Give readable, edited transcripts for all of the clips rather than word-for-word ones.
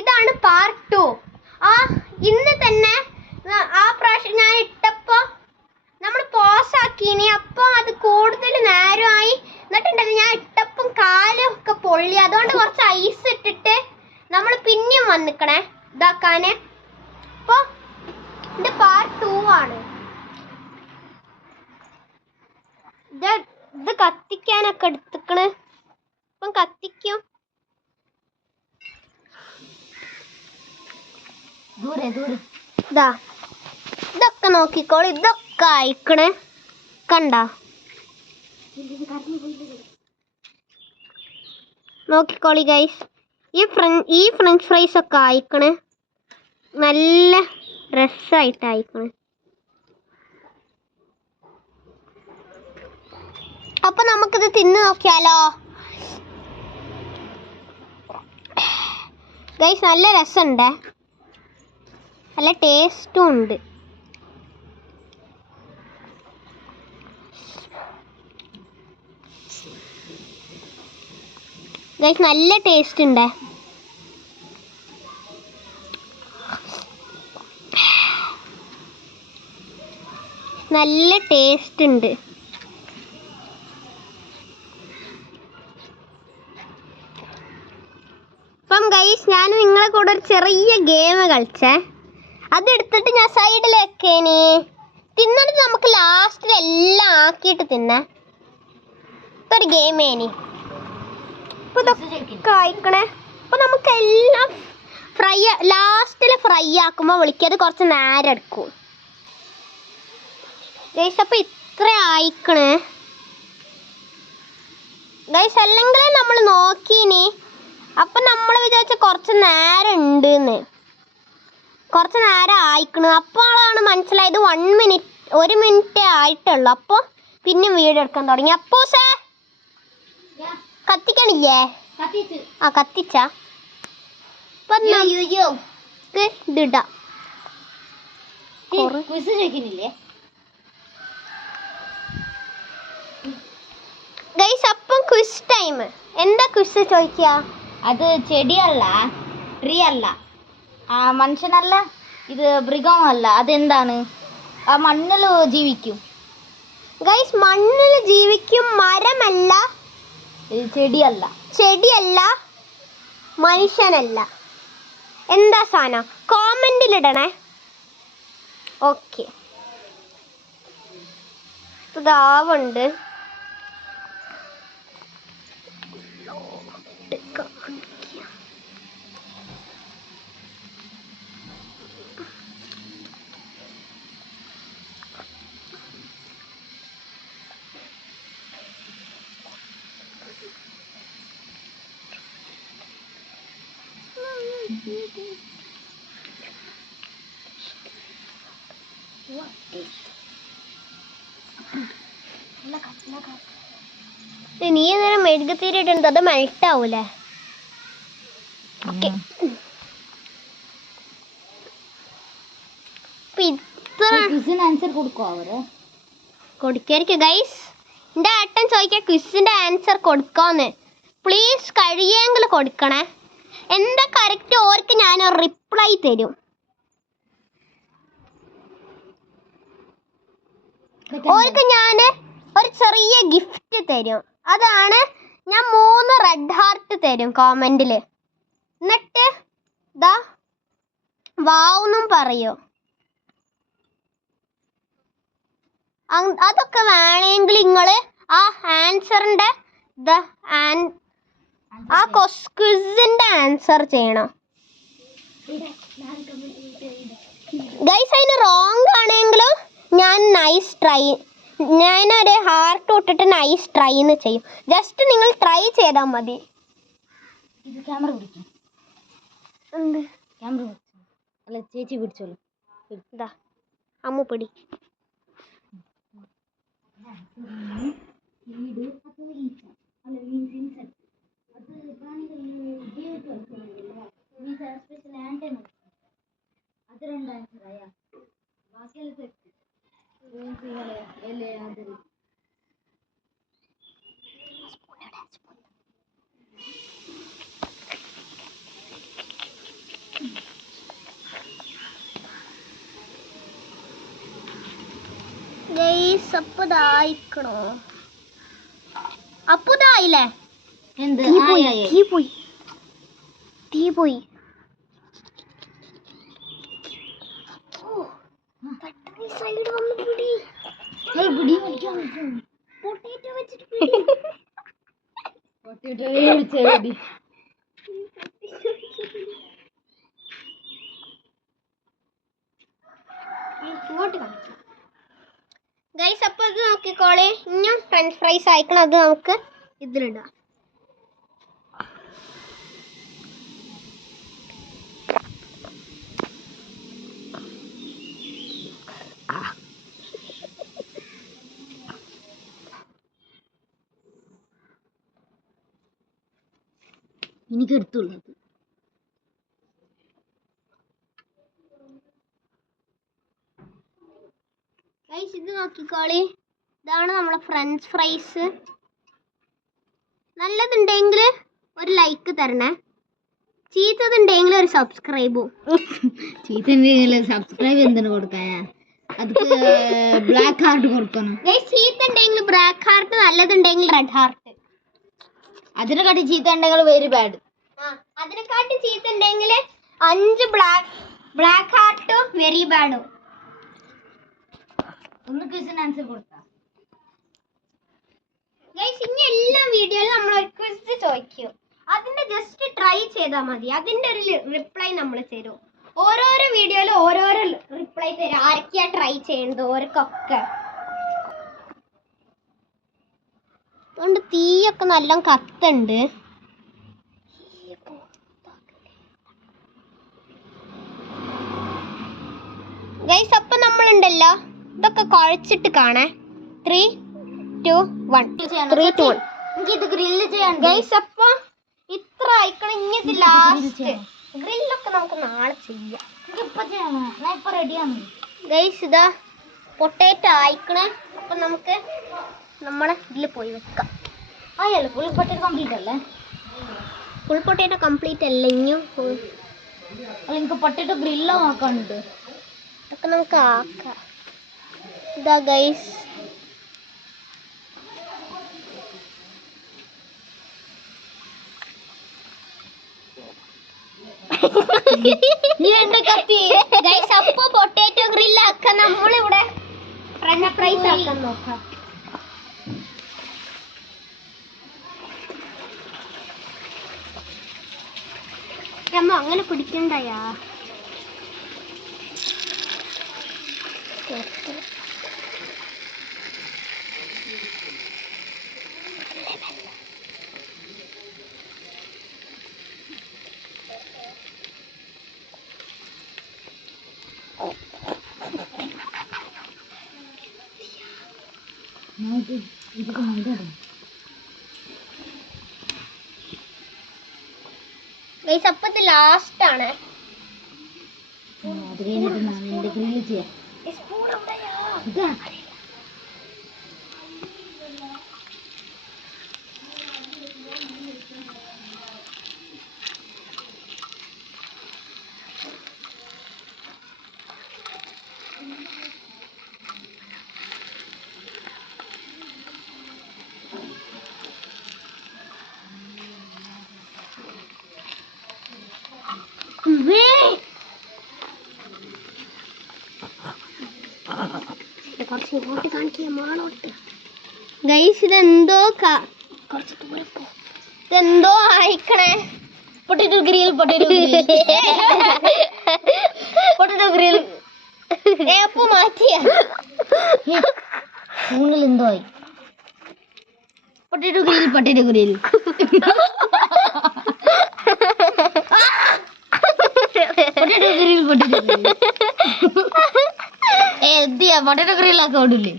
ഇതാണ് പാർട്ട് 2. ഇന്ന് തന്നെ ആ പ്രാവശ്യം ഞാൻ ഇട്ടപ്പോൾ നമ്മൾ പോസാക്കിനി. അപ്പോൾ അത് കൂടുതൽ നേരമായി. എന്നിട്ടുണ്ടല്ലോ ഞാൻ ഇട്ടപ്പം കാലൊക്കെ പൊള്ളി. അതുകൊണ്ട് കുറച്ച് ഐസ് ഇട്ടിട്ട് നമ്മൾ പിന്നെയും വന്നിക്കണേ ഇതാക്കാൻ. അപ്പോൾ ഇത് പാർട്ട് 2 ആണ്. ഇത് കത്തിക്കാനൊക്കെ എടുത്തിക്കണ്. ഇപ്പം കത്തിക്കും. ഇതൊക്കെ നോക്കിക്കോളൂ. ഇതൊക്കെ അയക്കണേ കണ്ട. നോക്കിക്കോളി ഗൈസ്. ഈ ഫ്രഞ്ച് ഫ്രൈസ് ഒക്കെ അയക്കണേ. നല്ല രസമായിട്ട് അയക്കണേ. അപ്പൊ നമുക്കിത് തിന്ന് നോക്കിയാലോ ഗൈസ്? നല്ല രസമുണ്ട്, നല്ല ടേസ്റ്റും ഉണ്ട്. ഗൈസ് നല്ല ടേസ്റ്റ് ഉണ്ട്. നല്ല ടേസ്റ്റ് ഉണ്ട്. അപ്പം ഗൈസ് ഞാൻ നിങ്ങളെ കൂടെ ഒരു ചെറിയ ഗെയിം കളിച്ചേ. അതെടുത്തിട്ട് ഞാൻ സൈഡിൽ വെക്കേനി. തിന്നിട്ട് നമുക്ക് ലാസ്റ്റിൽ എല്ലാം ആക്കിയിട്ട് തിന്നേ. ഇതൊരു ഗെയിമേനി. അപ്പോൾ ഇതൊക്കെ അയക്കണേ. അപ്പോൾ നമുക്കെല്ലാം ലാസ്റ്റിൽ ഫ്രൈ ആക്കുമ്പോൾ വിളിക്കാതെ കുറച്ച് നേരം എടുക്കും ഗൈസ്. അപ്പോൾ ഇത്ര അയക്കണേ ഗൈസ്. അല്ലെങ്കിൽ നമ്മൾ നോക്കീനി. അപ്പം നമ്മൾ വിചാരിച്ച കുറച്ച് നേരം ഉണ്ടെന്ന്. കുറച്ച് നേരം ആയിക്കണ്. അപ്പോഴാണ് മനസ്സിലായത് 1 മിനിറ്റേ ആയിട്ടുള്ളൂ. അപ്പോൾ പിന്നെ വീഡിയോ എടുക്കാൻ തുടങ്ങി. അപ്പോ കത്തിക്കണില്ലേ? കത്തിച്ച ഇതിടാം ഗൈസ്. അപ്പം ക്വിസ് ടൈം. എന്താ ക്വിസ് ചോദിക്കുക? അത് ചെടിയല്ല, ട്രീ അല്ല, മനുഷ്യനല്ല, ഇത് മൃഗമല്ല. അതെന്താണ്? ആ മണ്ണിൽ ജീവിക്കും ഗൈസ്. മണ്ണിൽ ജീവിക്കും. മരമല്ല, ചെടിയല്ല, മനുഷ്യനല്ല. എന്താ സാധനം? കോമന്റിലിടണേ. ഓക്കെ. ഇതാവുണ്ട്. നീ നേരം മെഴുകുതിരിയിട്ടുണ്ട്. അത് മെൽറ്റ് ആവൂലേ? ഓക്കെ. ആൻസർ കൊടുക്കായിരിക്കും ഗൈസ്. എൻ്റെ ഏട്ടൻ ചോദിക്കാം ക്വിസിൻ്റെ ആൻസർ കൊടുക്കാന്ന്. പ്ലീസ് കഴിയെങ്കിൽ കൊടുക്കണേ. എന്താ കറക്റ്റ് ഓർക്ക് ഞാൻ റിപ്ലൈ തരും. ഓർക്ക് ഞാൻ ഒരു ചെറിയ ഗിഫ്റ്റ് തരും. അതാണ് ഞാൻ 3 റെഡ് ഹാർട്ട് തരും കോമെന്റിൽ. എന്നിട്ട് ഇതാ വാവെന്നും പറയൂ. അതൊക്കെ വേണമെങ്കിൽ നിങ്ങൾ ആ ആൻസറിൻ്റെ ആ ക്വിസിൻ്റെ ആൻസർ ചെയ്യണം ഗൈസ്. അതിന് റോങ് ആണെങ്കിലും ഞാനൊരു ഹാർട്ട് ഇട്ടിട്ട് നൈസ് ട്രൈ എന്ന് ചെയ്യും. ജസ്റ്റ് നിങ്ങൾ ട്രൈ ചെയ്താൽ മതി. ക്യാമറ പിടിക്കും. അല്ല ചേച്ചി പിടിച്ചോളൂ. ഇതാ അമ്മു പിടി. ഗൈസ് അപ്പൊ ഇതായിക്കണോ? അപ്പൊ ഇതായില്ലേ? എന്ത് തീ പോയി. പെട്ടെന്ന് സൈഡ് വന്ന് പിടി. പിടി വലിക്കാൻ പൊട്ടേറ്റോ വെച്ചിട്ട് പിടി. ഇങ്ങോട്ട് കാണിക്കാം. ഗൈസ് അപ്പൊ ഇത് നോക്കിക്കോളെ, ഇനിയും ഫ്രഞ്ച് ഫ്രൈസ് അയക്കണം. അത് നമുക്ക് ഇതിലിടാം. എനിക്ക് എടുത്തുള്ളത് ഗൈസ് ഇത് നോക്കിക്കോളി, ഇതാണ് നമ്മളെ ഫ്രഞ്ച് ഫ്രൈസ്. നല്ലതുണ്ടെങ്കിൽ ഒരു ലൈക്ക് തരണേ, ചീത്തതുണ്ടെങ്കിൽ ഒരു സബ്സ്ക്രൈബും. ചീത്ത സബ്സ്ക്രൈബ് എന്തിനു കൊടുക്കാനാ? അത് ബ്ലാക്ക് ഹാർട്ട് കൊടുക്കണം. ചീത്ത ഉണ്ടെങ്കിൽ ബ്ലാക്ക് ഹാർട്ട്, നല്ലതുണ്ടെങ്കിൽ റെഡ് ഹാർട്ട്. അതിനെക്കാട്ടി ചീത്ത ഉണ്ടെങ്കിൽ വെരി ബാഡ്. അതിനെക്കാട്ടി ചീത്ത ഉണ്ടെങ്കിൽ 5 ബ്ലാക്ക് ഹാർട്ടും വെരി ബാഡും. ഒന്ന് ക്വസ്റ്റ്യൻ ആൻസർ കൊടുത്താ ഗൈസ് ഇനി എല്ലാ വീഡിയോയിലും നമ്മൾ ഒരു ക്വിസ് ചോദിക്കും. അതിന്റെ ജസ്റ്റ് ട്രൈ ചെയ്താൽ മതി. അതിന്റെ ഒരു റിപ്ലൈ നമ്മൾ തരും. ഓരോരോ വീഡിയോയിലും ഓരോരോ റിപ്ലൈ തരും. ആരൊക്കെയാ ട്രൈ ചെയ്യുന്നത് ഓർക്കൊക്കെ. അതുകൊണ്ട് തീയൊക്കെ നല്ല കത്തുണ്ട്. ഗൈസ് അപ്പൊ നമ്മളുണ്ടല്ലോ ഇതൊക്കെ കുഴച്ചിട്ട് കാണേ. 3, 2, 1. 3, 2, 1. ഇത് ഗ്രില്ല് ചെയ്യാൻ ഗൈസ് അപ്പൊ ഇത്ര ആയിക്കണം. ഇനി ഇത് ലാസ്റ്റ് ഗ്രില്ലൊക്കെ നമുക്ക് നാളെ ചെയ്യാം. ഇപ്പൊ ചെയ്യണം, ഞാൻ ഇപ്പൊ റെഡിയാണ്. ഗൈസ് ഇതാ പൊട്ടേറ്റോ ആയിക്കണേ. അപ്പൊ നമുക്ക് നമ്മളെ ഇതിൽ പോയി വെക്കാം. അയ്യല്ല ഫുൾ പൊട്ടേറ്റോ കംപ്ലീറ്റ് അല്ലേ? ഫുൾ പൊട്ടേറ്റോ കംപ്ലീറ്റ് അല്ല, ഇനിയും അല്ല എനിക്ക് പൊട്ടേറ്റോ ഗ്രില്ലോ ആക്കാനുണ്ട്. അതൊക്കെ നമുക്ക് ആക്കാം. ഇതാ ഗൈസ് ഗൈസ് അപ്പൊ പൊട്ടേറ്റോ ഗ്രില്ല് ആക്കാൻ നമ്മളിവിടെ ഫ്രഞ്ച് ഫ്രൈസ് ആക്കാൻ നോക്കാം. അമ്മ അങ്ങനെ പിടിക്കണ്ടയാ. ഗൈസ് അപ്പൊ ഇത് ലാസ്റ്റ് ആണ്. അത് കഴിഞ്ഞിട്ട് ഞാൻ എന്റെ ഗ്രില്ല് ചെയ്യാം. കുറച്ച് ഇങ്ങോട്ട് കാണിക്കുക മാളോട്ട്. ഗൈസ് ഇതെന്തോ കുറച്ച് ദൂരെ പോ. ഇതെന്തോ ആയിക്കണേ. പൊട്ടേറ്റോ ഗ്രിൽ പൊട്ടേറ്റോ ഗ്രിൽ ഏപ്പ് മാറ്റിയ മൂന്നിൽ എന്തോ ആയി. Potato grill potato grill potato grill ആക്കാൻ ഓടില്ലേ?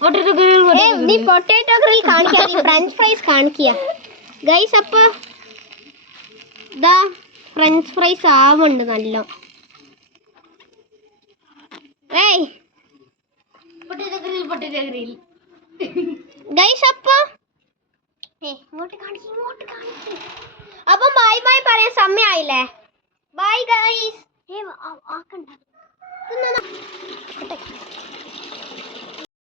പൊട്ടേറ്റോ ഗ്രിൽ നീ പൊട്ടേറ്റോ ഗ്രിൽ കാണിക്കാ, നീ ഫ്രഞ്ച് ഫ്രൈസ് കാണിക്കുക. ഗൈസ് അപ്പൊ ഇതാ ഫ്രഞ്ച് ഫ്രൈസ് ആവുന്നുണ്ട് നല്ല. പൊട്ടേറ്റോ ഗ്രിൽ ഗൈസ് അപ്പൊ ഇങ്ങോട്ട് കാണിക്കും. അപ്പൊ ബൈ ബൈ പറയാൻ സമയമായില്ലേ? Bye guys. ആക്കണ്ട.